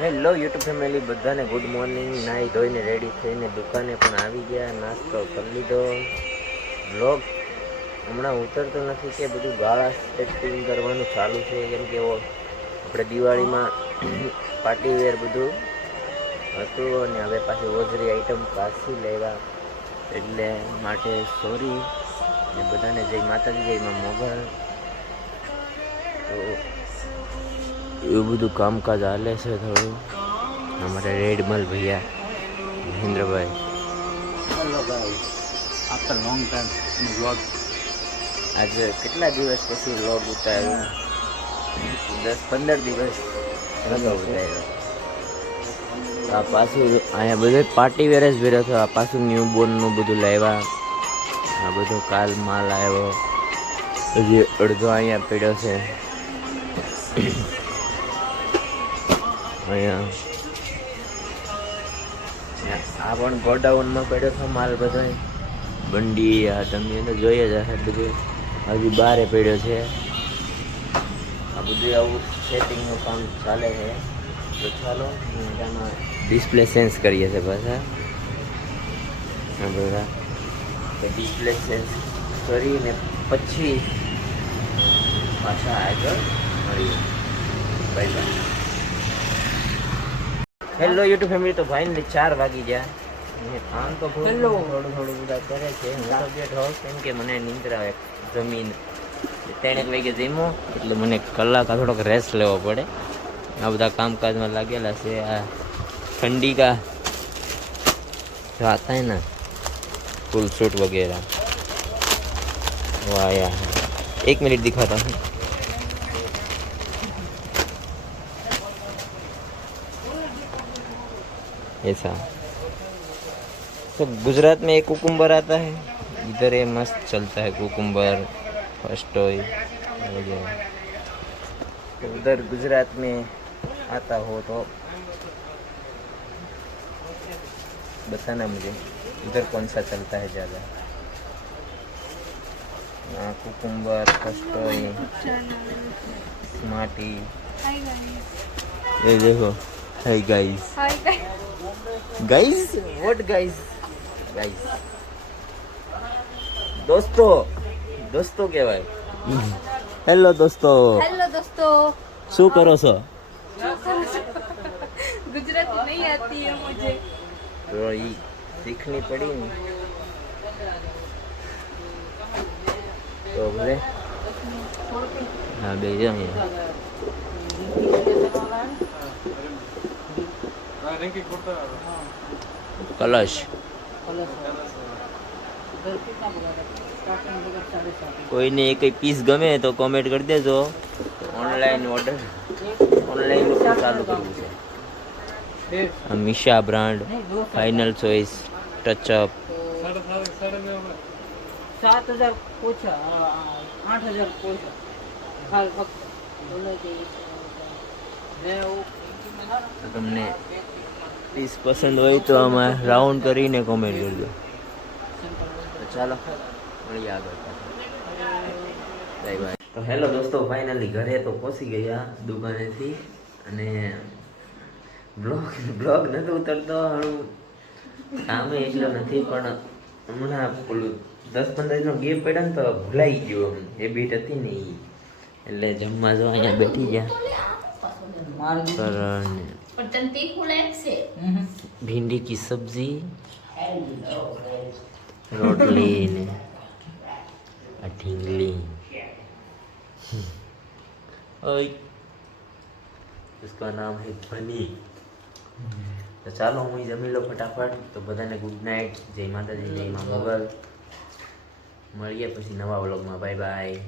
Hello YouTube family, બધાને good morning. નાહી ધોઈને રેડી થઈને દુકાને પણ આવી ગયા, નાસ્તો કરી લીધો. વ્લોગ હમણાં ઉતરતો નથી કે બધું ગાળા સેટિંગ કરવાનું ચાલુ છે, કેમ કે આપણે દિવાળીમાં પાર્ટી વેર બધું હતું અને હવે પાછી ઓઝરી આઈટમ પાછી લેવા, એટલે માટે સોરી ને બધાને જય માતાજી, જય માં મોગલ. તો એવું બધું કામકાજ હાલે છે થોડું. અમારે રેડમલ ભૈયા Mahendrabhai. Hello guys, after long time vlog. આજે કેટલા દિવસ પછી વ્લોગ ઉતાર્યો? 10-15 દિવસ ઉતાર્યો. આ પાછું અહીંયા બધે પાર્ટી વેર જ ભર્યો હતો. આ પાછું ન્યૂ બોર્નનું બધું લાવ્યા. આ બધો કાલ માલ આવ્યો, હજી અડધો અહીંયા પડ્યો છે. આ પણ ગોડાઉનમાં પડ્યો છે માલ બધો. બંડી આ તમે તો જોઈએ જ હશે, બધું હજી બારે પડ્યો છે. આ બધું આવું સેટિંગનું કામ ચાલે છે. તો ચાલો આમાં ડિસ્પ્લે ચેન્જ કરીએ છીએ પાછા. આ બધા ડિસ્પ્લે ચેન્જ કરીને પછી પાછા આગળ મળીએ. Bye bye. Hello YouTube family, તો ફાઇનલી 4 વાગી ગયા. આમ તો થોડું બધા કરે છે. હું તો બેઠો કેમ કે મને નિંદ્રા આવે જમીન 3 વાગે જમ્યો, એટલે મને કલાક થોડોક રેસ્ટ લેવો પડે. આ બધા કામકાજમાં લાગેલા છે. આ ઠંડી કા जो आता है ना फुल सूट वगैरह, वो आया है. 1 मिनट दिखाता हूँ. ऐसा तो गुजरात में एक कुकुम्बर आता है, इधर ये मस्त चलता है कुकुम्बर फस्टोई वगैरह. तो उधर गुजरात में आता हो तो बताना मुझे, इधर कौन सा चलता है ज़्यादा. कुकुम्बर फस्टोई स्मार्टी. ये देखो. Hi guys. Guys what guys? Guys दोस्तों કહેવાય. હેલો દોસ્તો. શું કરો છો? गुजराती नहीं आती है मुझे, तो ये सीखनी पड़ी नहीं तो बोले. हाँ बेजा અહીંયા कलश. કોઈને એક પીસ ગમે તો કોમેન્ટ કરી દેજો. ઓનલાઈન ઓર્ડર ઓનલાઈન ચાલુ કરવું છે. Misha brand, final choice, touch-up. 7,000 ઓછા, 8,000 ઓછા. હાલ ફક્ત તમને પીસ પસંદ હોય તો આમાં રાઉન્ડ કરીને કોમેન્ટ કરજો. તો ચાલો મળીએ આગળ. Bye bye. તો હેલો દોસ્તો, ફાઇનલી ઘરે તો પહોંચી ગયા દુકાનેથી. અને બ્લોગ નથી ઉતરતો, કામે એટલો નથી, પણ હમણાં પેલું 10-15 દિવસનો ગેપ પડ્યો ને તો ભૂલાઈ ગયો. હેબિટ હતી ને એ, એટલે જમવા જો અહીંયા બેઠી ગયા. भिंडी की सब्जी, रोटली ने ढींगली. और इसका नाम है बनी. तो ચાલો હું જમી લો ફટાફટ. તો બધાને ગુડ નાઇટ, જય માતાજી, જય માં મોગલ. મળીએ પછી નવા વ્લોગમાં. Bye bye.